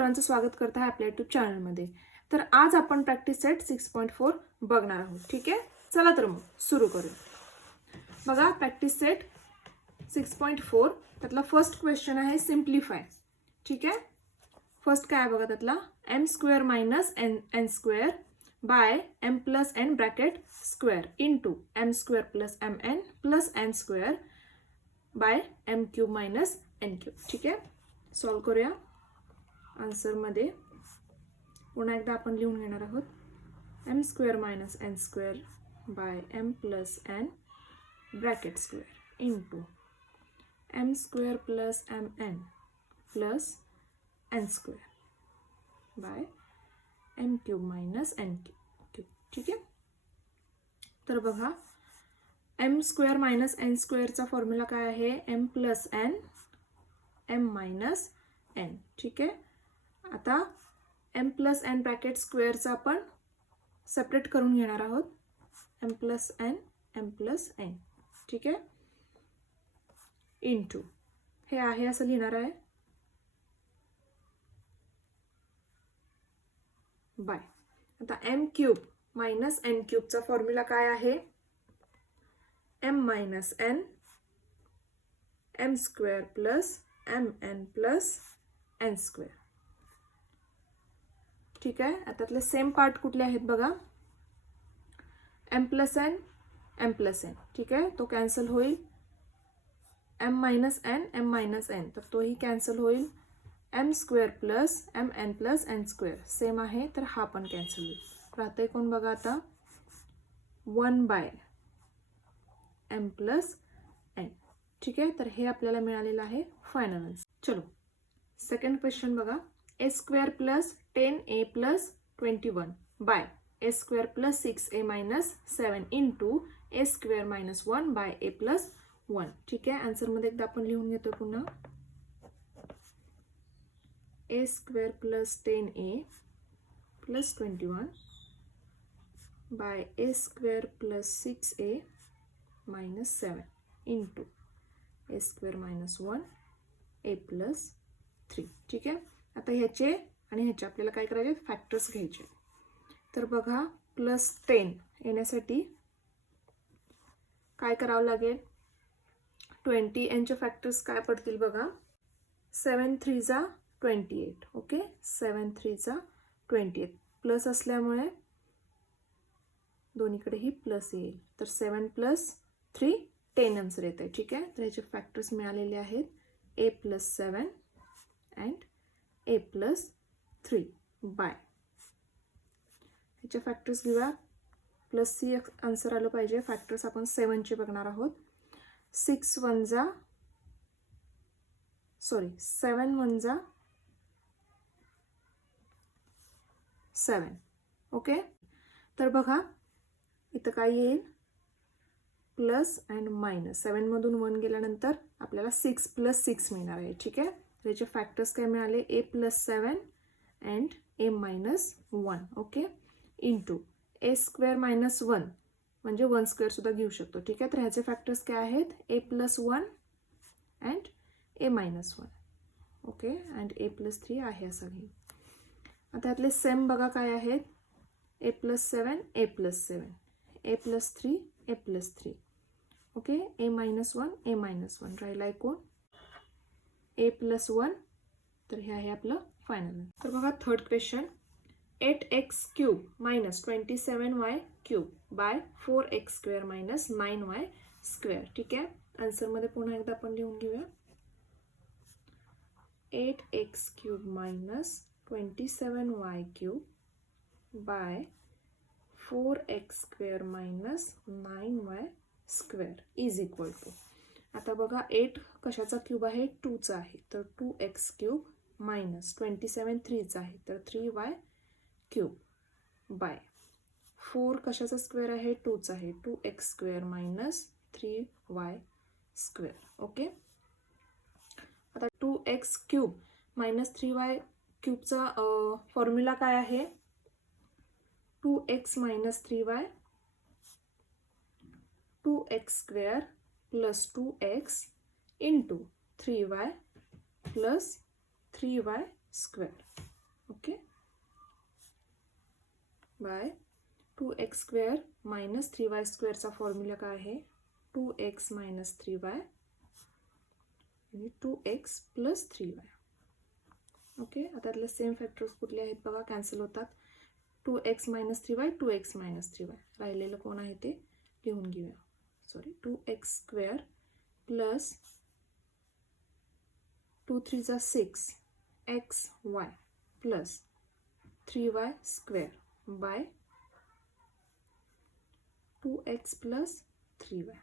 सर्वांचं स्वागत करत आहे आपल्या यूट्यूब चॅनलमध्ये. तर आज आपण प्रॅक्टिस सेट 6.4 बघणार आहोत. ठीक आहे, चला तर मग सुरू करूया. बघा प्रॅक्टिस सेट 6.4 त्यातला फर्स्ट क्वेश्चन आहे सिम्प्लिफाय. ठीक आहे, फर्स्ट काय आहे बघा त्यातला m square minus n square by m plus n bracket square into m square plus mn plus n square by m cube minus n cube. ठीक आहे, सॉल्व करूया. आन्सर मध्ये पुन्हा एकदा आपण लिहून घेणार आहोत m square minus n square by m plus n bracket square into m square plus mn plus n square by m cube minus n cube. ठीक आहे, तर बघा m स्क्वेअर मायनस n स्क्वेअरचा फॉर्म्युला काय आहे m plus n m minus n. ठीक आहे, आता m प्लस n ब्रॅकेट स्क्वेअरचा आपण सेपरेट करून घेणार आहोत m plus n m plus n. ठीक आहे, इंटू हे आहे असं लिहिणार आहे बाय. आता m क्यूब मायनस n क्यूबचा फॉर्म्युला काय आहे m minus n m square plus mn plus n square. ठीक आहे, आता त्यातले सेम पार्ट कुठले आहेत बघा m plus n m plus n. ठीक आहे, तो कॅन्सल होईल. m minus n m minus n तर तोही कॅन्सल होईल. m square plus mn plus n square same आहे तर हा पण कॅन्सल होईल. राहतंय कोण बघा आता 1 बाय m प्लस n. ठीक आहे, तर हे आपल्याला मिळालेलं आहे फायनल आन्सर. चलो सेकंड क्वेश्चन बघा a square plus 10a plus 21 by a square plus 6a minus 7 into a square minus 1 by a plus 1. ठीक आहे, आन्सर मध्ये एकदा आपण लिहून घेतो पुन्हा a square plus 10a plus 21 by a square plus 6a minus 7 into a square minus 1 a plus 3. ठीक आहे, आता ह्याचे आणि ह्याचे आपल्याला काय करायचे फॅक्टर्स घ्यायचे. तर बघा प्लस 10 येण्यासाठी काय करावं लागेल 20 यांचे फॅक्टर्स काय पडतील बघा 7 3 जा 28. ओके, 7 3 जा 28 प्लस असल्यामुळे दोन्हीकडेही प्लस येईल तर 7 प्लस 3 10 आन्सर येते. ठीक आहे, तर ह्याचे फॅक्टर्स मिळालेले आहेत a plus 7 and a plus 3 by ह्याचे फॅक्टर्स घेऊया प्लस सी आन्सर आलं पाहिजे. फॅक्टर्स आपण 7 चे बघणार आहोत. 7 1 जा 7. ओके, तर बघा इथं काय येईल प्लस अँड मायनस 7 मधून 1 गेल्यानंतर आपल्याला 6 प्लस 6 मिळणार आहे. ठीक आहे, त्याचे फॅक्टर्स काय मिळाले a plus 7 and a minus 1. Okay, into a square minus 1 म्हणजे 1 स्क्वेअर सुद्धा घेऊ शकतो. ठीक आहे, तर ह्याचे फॅक्टर्स काय आहेत a plus 1 and a minus 1. Okay, and a plus 3 आहे असं घेऊ. आता यातले सेम बघा काय आहेत a plus 7 a plus 7 a plus 3 a plus 3. Okay, a minus 1 a minus 1 राहिला आहे कोण a प्लस 1. तर हे आहे आपलं फायनल. तर बघा third question 8x cube minus 27y cube by 4x square minus 9y square. ठीक आहे, आन्सर मध्ये पुन्हा एकदा आपण लिहून घेऊया 8x cube minus 27y cube by 4x square minus 9y square is equal to. आता बघा 8 कशाचा क्यूब आहे 2 चा आहे तर 2x क्यूब मायनस 27 3 चा आहे तर 3y क्यूब बाय 4 कशाचा स्क्वेअर आहे 2 चा आहे 2x square minus 3y square. Okay, आता 2x cube minus 3y क्यूबचा formula काय आहे 2x minus 3y 2x square plus 2x into 3y plus 3y square. Okay, by 2x² minus 3y² चा formula काय आहे 2x मायनस 3y आणि 2x plus 3y. Okay, आता त्यातले same factors कुठले आहेत बघा, कॅन्सल होतात. 2x minus 3y 2x minus 3y राहिलेलं कोण आहे ते लिहून घेऊया. सॉरी 2x² प्लस 2 3 जा 6 xy plus 3y² bye 2x plus 3y.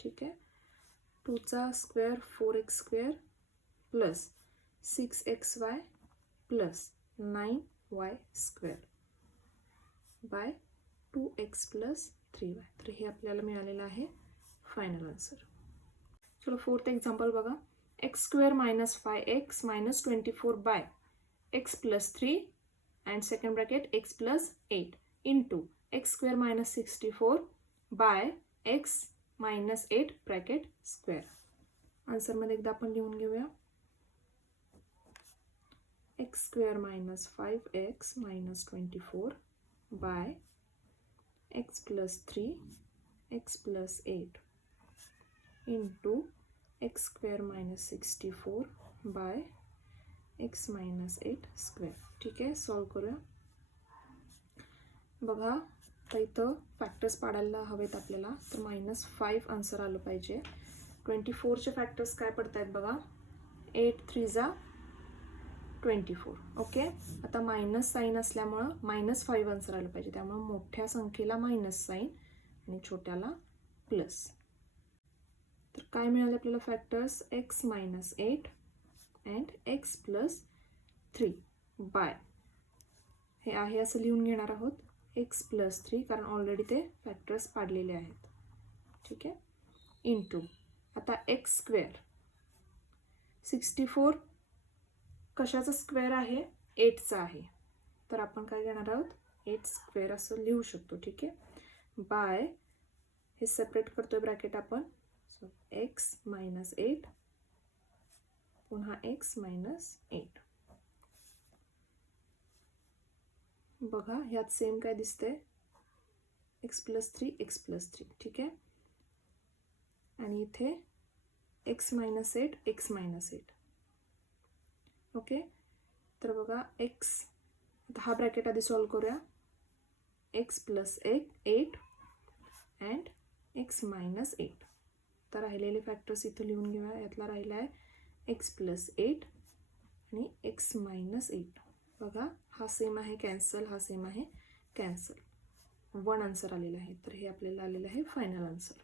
ठीक आहे, 2 चा square 4x² plus 6xy plus 9y² by 2x plus 3y. तर हे आपल्याला मिळालेलं आहे फायनल आन्सर. चलो फोर्थ एक्झाम्पल बघा. x² minus 5x minus 24 by x plus 3 and second bracket x plus 8 into x² minus 64 by x minus 8 bracket square. आन्सरमध्ये एकदा आपण लिहून घेऊया. x² minus 5x minus 24 by x plus 3 x plus 8 into x² minus 64 by x minus 8 square. ठीक आहे, solve करूया. बघा तर इथं फॅक्टर्स पाडायला हवेत आपल्याला, तर -5 आन्सर आलं पाहिजे. 24चे फॅक्टर्स काय पडत आहेत बघा, 8 3 जा 24. ओके, आता मायनस साईन असल्यामुळं -5 आन्सर आलं पाहिजे, त्यामुळे मोठ्या संख्येला मायनस साईन आणि छोट्याला प्लस. तर काय मिळाले आपल्याला factors, x minus 8 and x plus 3 by हे आहे असं लिहून घेणार आहोत x प्लस 3, कारण ऑलरेडी ते फॅक्टर्स पाडलेले आहेत. ठीक आहे, इंटू आता x² 64 कशाचा स्क्वेअर आहे 8चा आहे, तर आपण काय घेणार आहोत 8² असं लिहू शकतो. ठीक आहे, बाय हे सेपरेट करतोय ब्रॅकेट आपण, सो x मायनस 8 पुन्हा x मायनस 8. बघा ह्यात सेम काय दिसतंय x प्लस 3 x प्लस 3. ठीक आहे, आणि इथे x minus 8 x minus 8. Okay, तर बघा x, आता हा ब्रॅकेट आधी सॉल्व करूया. x plus 8 and x minus 8. तर राहिलेले फॅक्टर्स इथं लिहून घेऊया. यातला राहिला आहे x प्लस 8 आणि x मायनस 8. बघा हा सेम आहे कॅन्सल, हा सेम आहे कॅन्सल. 1 आन्सर आलेला आहे, तर हे आपल्याला आलेलं आहे फायनल आन्सर.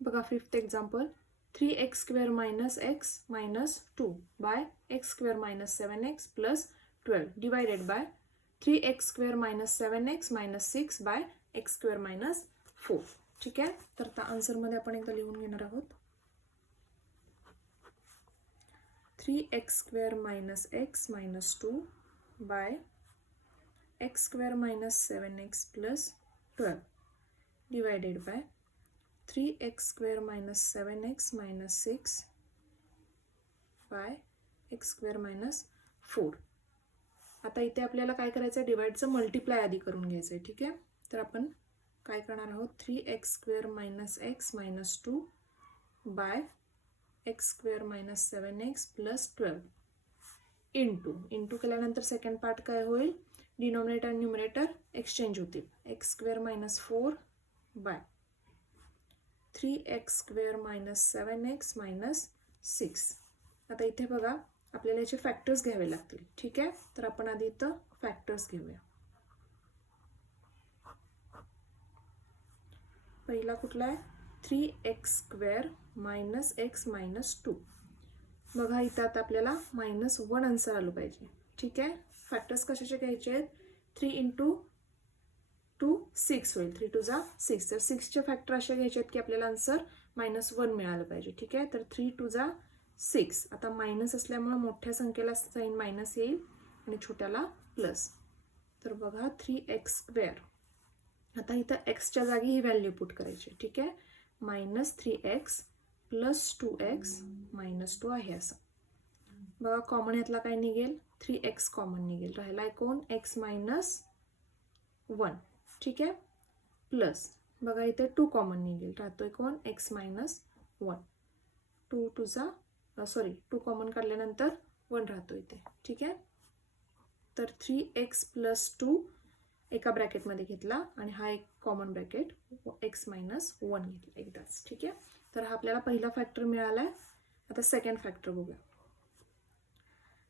बघा fifth example. 3x² minus x minus 2 by x² minus 7x plus 12 divided by 3x² minus 7x minus 6 by x² minus 4. ठीक आहे, तर त्या आन्सरमध्ये आपण एकदा लिहून घेणार आहोत. 3x² minus x minus 2 by x² minus 7x plus 12 divided by 3x² minus 7x minus 6 by x² minus 4. आता इथे आपल्याला काय करायचं आहे, डिवाइडचं मल्टिप्लाय आधी करून घ्यायचं आहे. ठीक आहे, तर आपण काय करणार आहोत, 3x² minus x minus 2 by x² minus 7x plus 12 into केल्यानंतर सेकंड पार्ट काय होईल, डिनॉमिनेटर आणि न्यूमरेटर एक्सचेंज होतील. x² minus 4 bye 3x² minus 7x minus 6. आता इथे बघा आपल्याला याचे फॅक्टर्स घ्यावे लागतील. ठीक आहे, तर आपण आधी इथं फॅक्टर्स घेऊया. पहिला कुठला आहे, 3x² मायनस x मायनस 2. बघा इथं आता आपल्याला -1 आन्सर आलं पाहिजे. ठीक आहे, फॅक्टर्स कशाचे घ्यायचे आहेत, 3 इंटू 2 6 होईल, 3 2 जा 6. तर 6चे फॅक्टर असे घ्यायचे आहेत की आपल्याला आन्सर -1 मिळालं पाहिजे. ठीक आहे, तर 3 2 जा 6. आता मायनस असल्यामुळे मोठ्या संख्येला साईन मायनस येईल आणि छोट्याला प्लस. तर बघा 3x², आता इथं एक्सच्या जागी ही व्हॅल्यू पुट करायची. ठीक आहे, -3x प्लस 2x मायनस 2 आहे असं. बघा कॉमन यातला काय निघेल, 3x कॉमन निघेल. राहिला कोण x - 1. ठीक आहे. प्लस बघा इथे 2 कॉमन निघेल. राहतोय कोण x - 1. 2 कॉमन काढल्यानंतर 1 राहतो इथे. ठीक आहे. तर 3x + 2 एका ब्रॅकेटमध्ये घेतला आणि हा एक कॉमन ब्रॅकेट x - 1 घेतला एकदाच. ठीक आहे. तर हा आपल्याला पहिला फॅक्टर मिळालाय. आता सेकंड फॅक्टर बघूया.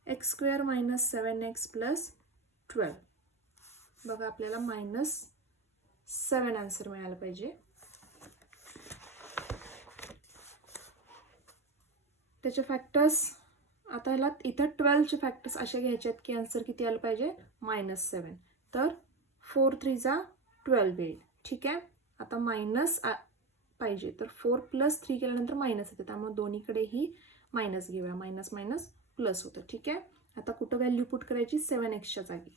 x² - 7x + 12. बघा आपल्याला -7 आन्सर मिळाला पाहिजे. त्याचे फॅक्टर्स आता ह्याला इथं 12चे फॅक्टर्स असे घ्यायचे आहेत की आन्सर किती आलं पाहिजे -7. तर 4 3 12 येईल. ठीक आहे. आता मायनस पाहिजे तर 4 + 3 केल्यानंतर मायनस येते. त्यामुळे दोन्हीकडेही मायनस घेऊया. मायनस प्लस होतं. ठीक आहे. आता कुठं व्हॅल्यू पुट करायची 7xच्या जागी.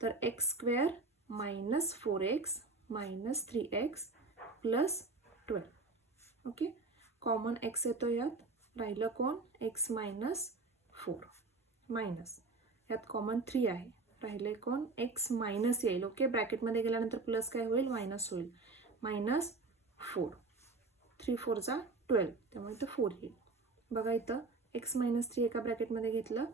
तर x² - 4x - 3x + 12. Okay. Common x येतो यात. राहिलं कोण x - 4 मायनस यात कॉमन 3 आहे. राहिले कोण x मायनस येईल. ओके. ब्रॅकेटमध्ये गेल्यानंतर प्लस काय होईल मायनस होईल. -4. 3 4 12 त्यामुळे इथं 4 येईल. बघा इथं x - 3 एका ब्रॅकेटमध्ये घेतलं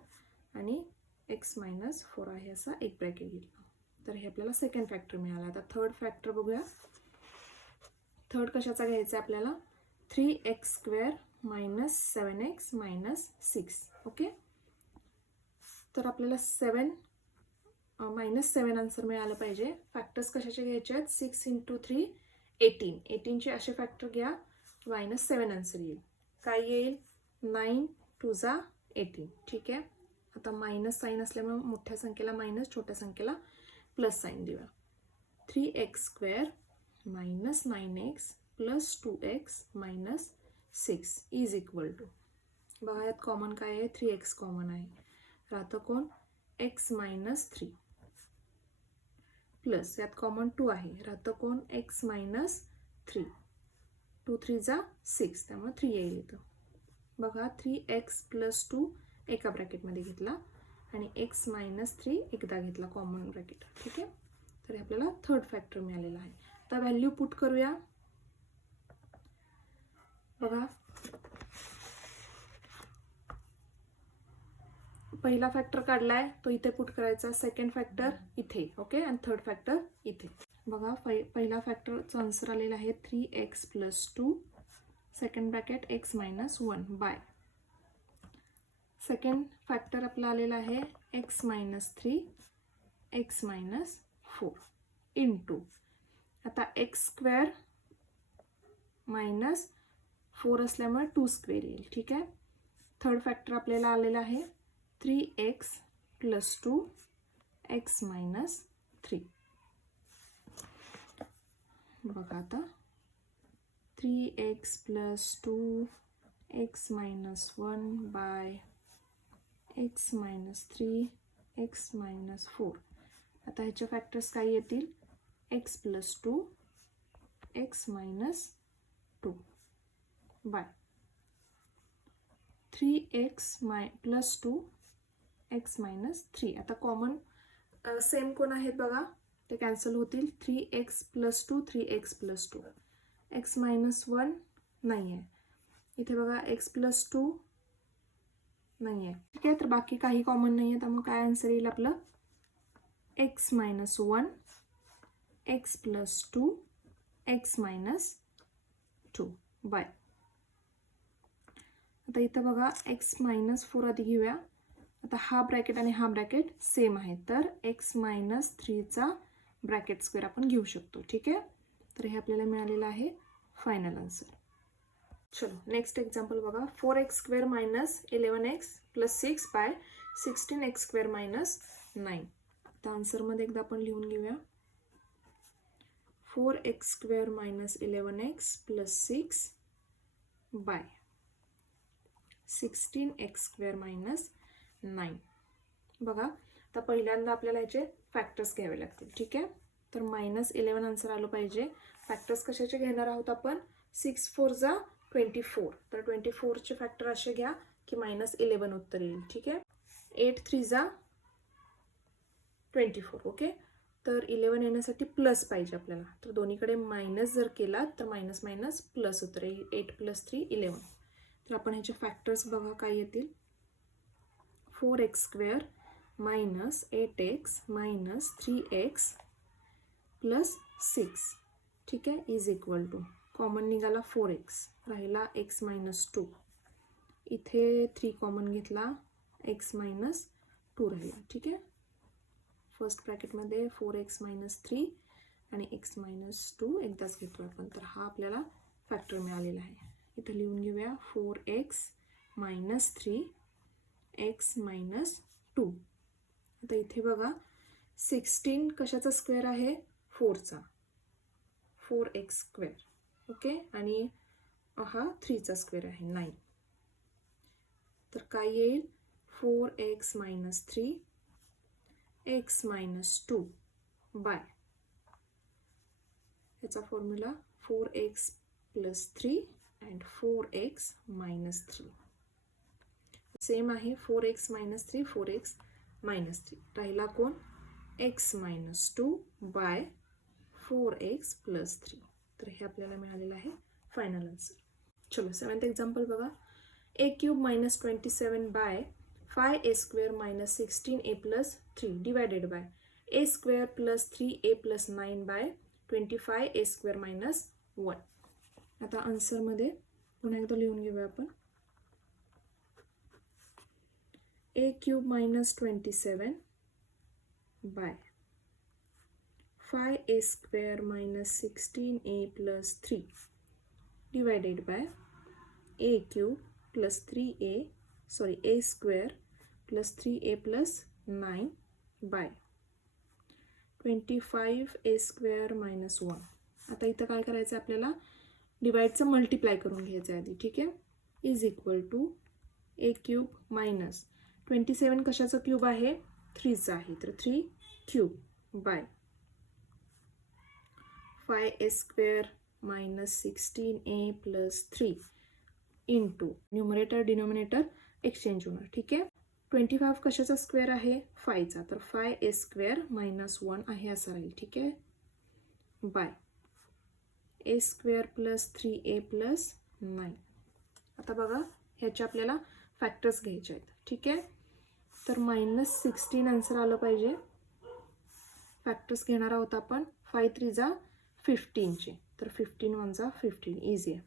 आणि x - 4 आहे असा एक ब्रॅकेट घेतला. तर हे आपल्याला सेकंड फॅक्टर मिळाला. आता थर्ड फॅक्टर बघूया. थर्ड कशाचा घ्यायचा आहे आपल्याला 3x² - 7x - 6. ओके. तर आपल्याला -7 आन्सर मिळालं पाहिजे. फॅक्टर्स कशाचे घ्यायचे आहेत 6 × 3 18. 18चे असे फॅक्टर घ्या -7 आन्सर येईल. काय येईल 9 2 18. ठीक आहे. आता मायनस साईन असल्यामुळे मोठ्या संख्येला मायनस, छोट्या संख्येला प्लस साईन देऊया. 3x² - 9x + 2x - 6 = बघा यात कॉमन काय आहे 3x कॉमन आहे. राहतं कोण x - 3 प्लस यात कॉमन 2 आहे. राहतं कोण x - 3. 2 3 6 त्यामुळे 3 येईल इथं. बघा 3x + 2 एका ब्रॅकेटमध्ये घेतला आणि x - 3 एकदा घेतला कॉमन ब्रॅकेट. ठीक आहे. तर हे आपल्याला थर्ड फॅक्टर मिळालेला आहे. आता व्हॅल्यू पुट करूया. बघा पहिला फॅक्टर काढलाय तो इथे पुट करायचा. सेकंड फॅक्टर इथे. ओके. आणि थर्ड फॅक्टर इथे. बघा पहिला फॅक्टरचा आन्सर आलेला आहे 3x + 2 second bracket x - 1 by. Second factor आपला आलेला आहे x - 3 x - 4 इंटू आता x² - 4 असल्यामुळे 2² येईल. ठीक आहे. थर्ड फॅक्टर आपल्याला आलेला आहे 3x + 2 x - 3. बघा आता 3x + 2 x - 1 bye x - 3 x - 4. आता ह्याचे फॅक्टर्स काय येतील x + 2 x - 2 bye 3x + 2 x - 3. आता कॉमन सेम कोण आहेत बघा ते कॅन्सल होतील. 3x + 2 3x + 2 x - 1 नाही आहे इथे. बघा x + 2 नाही आहे. ठीक आहे. तर बाकी काही कॉमन नाही आहे. त्यामुळे काय आन्सर येईल आपलं x - 1 x + 2 x - 2 बाय. आता इथं बघा x - 4 आधी घेऊया. आता हा ब्रॅकेट आणि हा ब्रॅकेट सेम आहे तर x - 3 ब्रॅकेट स्क्वेअर आपण घेऊ शकतो. ठीक आहे. तर हे आपल्याला मिळालेलं आहे फायनल आन्सर. चलो नेक्स्ट एक्झाम्पल बघा 4x² - 11x + 6 बाय 16x² - 9. आता आन्सरमध्ये एकदा आपण लिहून घेऊया. 4x² - 11x + 6 bye 16x² - 9. बघा आता पहिल्यांदा आपल्याला ह्याचे फॅक्टर्स घ्यावे लागतील. ठीक आहे. तर -11 आन्सर आलं पाहिजे. फॅक्टर्स कशाचे घेणार आहोत आपण 6 4 24. तर 24चे फॅक्टर असे घ्या की -11 उत्तर येईल. ठीक आहे. 8 3 24. ओके, तर 11 येण्यासाठी प्लस पाहिजे आपल्याला, तर दोन्हीकडे मायनस जर केला तर मायनस मायनस प्लस होतं. 8 + 3 11. तर आपण ह्याचे फॅक्टर्स बघा काय येतील. 4x² minus 8x minus 3x plus 6. ठीक आहे, इज इक्वल टू कॉमन निघाला 4x, राहिला x - 2. इथे 3 कॉमन घेतला, x - 2 राहिला. ठीक आहे, फर्स्ट ब्रॅकेटमध्ये 4x - 3 आणि x - 2 एकदाच घेतो आपण. तर हा आपल्याला फॅक्टर मिळालेला आहे. इथे लिहून घेऊया 4x - 3 x - 2. आता इथे बघा 16 कशाचा स्क्वेअर आहे, 4चा, 4x². ओके, आणि हा 3चा स्क्वेअर आहे 9. तर काय येईल, 4x - 3 x - 2 बाय याचा formula 4x + 3 and 4x - 3. Same आहे 4x - 3 4x - 3. राहिला कोण, x - 2 बाय 4x + 3. तर हे आपल्याला मिळालेलं आहे फायनल आन्सर. चलो 7th एक्झाम्पल बघा. a³ - 27 bye 5a² - 16a + 3 divided by a² + 3a + 9 bye 25a² - 1. आता आन्सरमध्ये पुन्हा एकदा लिहून घेऊया आपण. a³ - 27 bye 5a² - 16a + 3 divided by a³ + 3a a² + 3a + 9 bye 25a² - 1. आता इथं काय करायचं आपल्याला, डिवाइडचं मल्टिप्लाय करून घ्यायचं आहे आधी. ठीक आहे, इज इक्वल टू a³ - 27 कशाचा क्यूब आहे, 3चा आहे, तर 3³ by 5a² - 16a + 3 into numerator denominator exchange होणार. ठीक आहे, 25 कशाचा स्क्वेअर आहे, 5चा, तर 5a² - 1 आहे असं राहील. ठीक आहे, बाय a² + 3a + 9. आता बघा ह्याचे आपल्याला फॅक्टर्स घ्यायचे आहेत. ठीक आहे, तर -16 आन्सर आलं पाहिजे. फॅक्टर्स घेणार आहोत आपण. 5 3 जा 15चे, तर 15 1 जा 15 इझी आहे.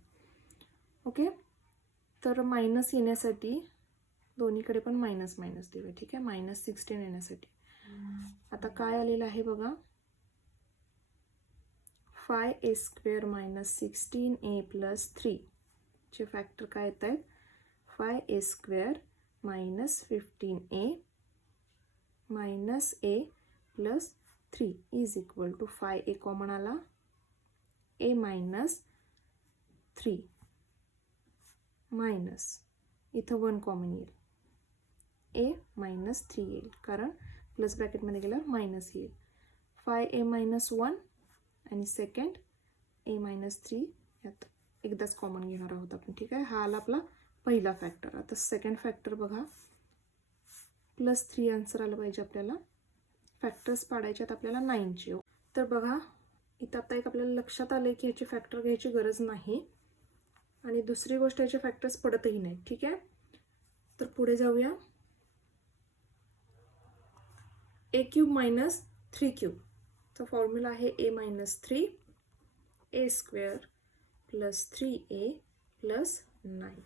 ओके, तर मायनस येण्यासाठी दोन्हीकडे पण मायनस मायनस देऊया. ठीक आहे, -16 येण्यासाठी आता काय आलेलं आहे बघा, 5a² - 16a + 3 चे फॅक्टर काय येत आहेत, 5a² - 15a - a + 3 is equal to 5a common आला, a - 3 मायनस इथं 1 कॉमन येईल, a - 3 येईल, कारण प्लस ब्रॅकेटमध्ये गेल्यावर मायनस येईल. 5a - 1 आणि सेकंड a - 3 यात एकदाच कॉमन घेणार आहोत आपण. ठीक आहे, हा आला आपला पहिला फॅक्टर. आता सेकंड फॅक्टर बघा, +3 आन्सर आलं पाहिजे आपल्याला. फॅक्टर्स पाडायचे आहेत आपल्याला 9चे. तर बघा इथं आता एक आपल्याला लक्षात आलं की ह्याचे फॅक्टर घ्यायची गरज नाही, आणि दुसरी गोष्ट याचे फॅक्टर्स पडतही नाहीत. ठीक आहे, तर पुढे जाऊया. a³ - 3³ चा फॉर्म्युला आहे a - 3 a² + 3a + 9.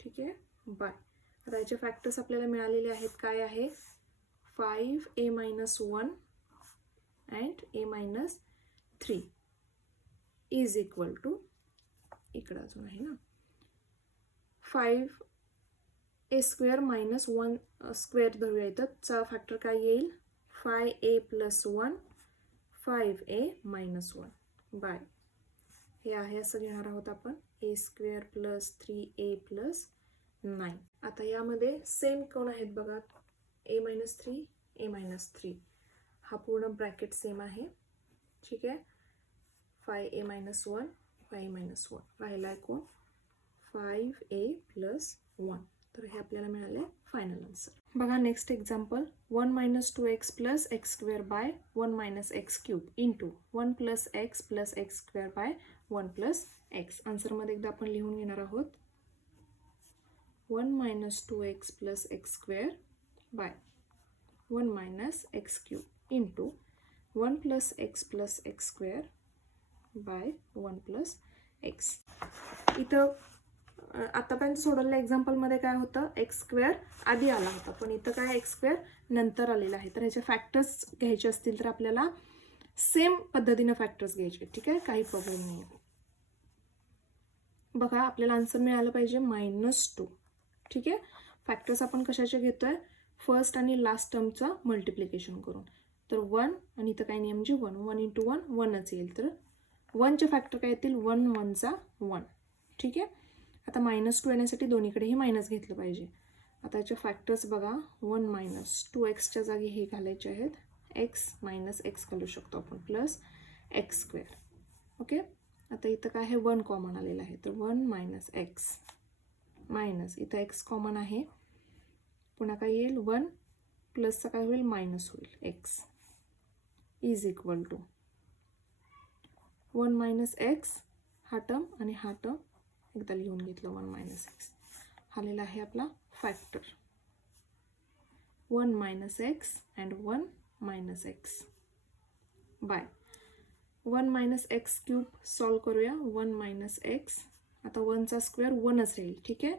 ठीक आहे, बाय आता याचे फॅक्टर्स आपल्याला मिळालेले आहेत. काय आहे, 5a - 1 and a - 3 is equal to, इकडं अजून आहे ना, 5a² - 1 स्क्वेअर धरूया. इथं चा फॅक्टर काय येईल, 5a + 1 5a - 1 बाय हे आहे असं घेणार आहोत आपण, a² + 3a + 9. आता यामध्ये सेम कोण आहेत बघा, a - 3 a - 3 हा पूर्ण ब्रॅकेट सेम आहे. ठीक आहे, 5a - 1 5a - 1 राहिला आहे कोण, 5a + 1 तर हे आपल्याला मिळाले फायनल आन्सर. बघा next example. 1 - 2x + x² by 1 - x³ into 1 + x + x² by 1 + x. आन्सरमध्ये एकदा आपण लिहून घेणार आहोत. 1 - 2x + x² by 1 - x³ into 1 + x + x² by 1 + x. इथं आतापर्यंत सोडवलेल्या एक्झाम्पलमध्ये काय होतं, x² आधी आला होता, पण इथं काय x² नंतर आलेला आहे. तर ह्याचे फॅक्टर्स घ्यायचे असतील तर आपल्याला सेम पद्धतीने फॅक्टर्स घ्यायचे. ठीक आहे, काही प्रॉब्लेम नाही. बघा आपल्याला आन्सर मिळालं पाहिजे -2. ठीक आहे, फॅक्टर्स आपण कशाचे घेतोय, फर्स्ट आणि लास्ट टर्मचा मल्टिप्लिकेशन करून. तर 1 आणि इथं काय नाही म्हणजे 1 × 1 1च येईल. तर 1चे फॅक्टर काय येतील, 1 × 1 = 1. ठीक आहे, आता -2 येण्यासाठी दोन्हीकडेही मायनस घेतलं पाहिजे. आता याचे फॅक्टर्स बघा. 1 - 2xच्या जागी हे घालायचे आहेत, x - x घालू शकतो आपण प्लस x². ओके, आता इथं काय आहे, 1 कॉमन आलेलं आहे. तर 1 - x मायनस इथं x कॉमन आहे, पुन्हा काय येईल 1 प्लसचा काय होईल मायनस होईल x is equal to 1 - x हा टर्म आणि हा टर्म एकदा लिहून घेतलं 1 - x. हा लिहिला आहे आपला factor 1 - x and 1 - x by 1 - x³ solve करूया. 1 - x आता 1चा स्क्वेअर 1च राहील. ठीक आहे,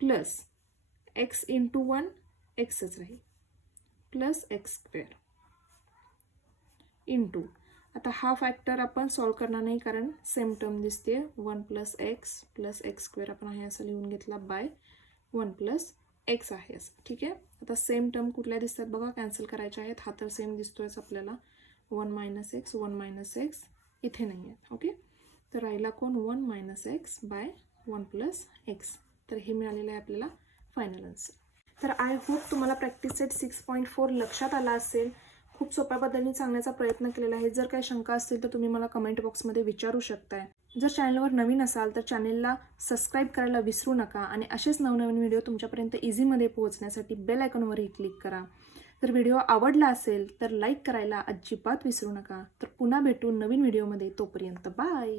प्लस x × 1 xच राहील प्लस x² इंटू आता हा फॅक्टर आपण सॉल्व करणार नाही कारण सेम टर्म दिसते. 1 + x + x² आपण आहे असं लिहून घेतला बाय 1 + x आहे असं. ठीक आहे, आता सेम टर्म कुठल्या दिसतात बघा, कॅन्सल करायच्या आहेत. हा तर सेम दिसतोयच आपल्याला. 1 - x 1 - x इथे नाही आहेत. ओके, तर राहिला कोण 1 - x बाय 1 + x. तर हे मिळालेलं आहे आपल्याला फायनल आन्सर. तर आय होप तुम्हाला प्रॅक्टिस सेट 6.4 लक्षात आला असेल. खूप सोप्या पद्धतीने सांगण्याचा प्रयत्न केलेला आहे. जर काही शंका असतील तर तुम्ही मला कमेंट बॉक्समध्ये विचारू शकताय. जर चॅनलवर नवीन असाल तर चॅनलला सबस्क्राईब करायला विसरू नका आणि असेच नवनवीन व्हिडिओ तुमच्यापर्यंत इझीमध्ये पोहोचण्यासाठी बेल आयकॉनवरही क्लिक करा. जर व्हिडिओ आवडला असेल तर लाईक करायला अजिबात विसरू नका. तर पुन्हा भेटू नवीन व्हिडिओमध्ये. तोपर्यंत बाय.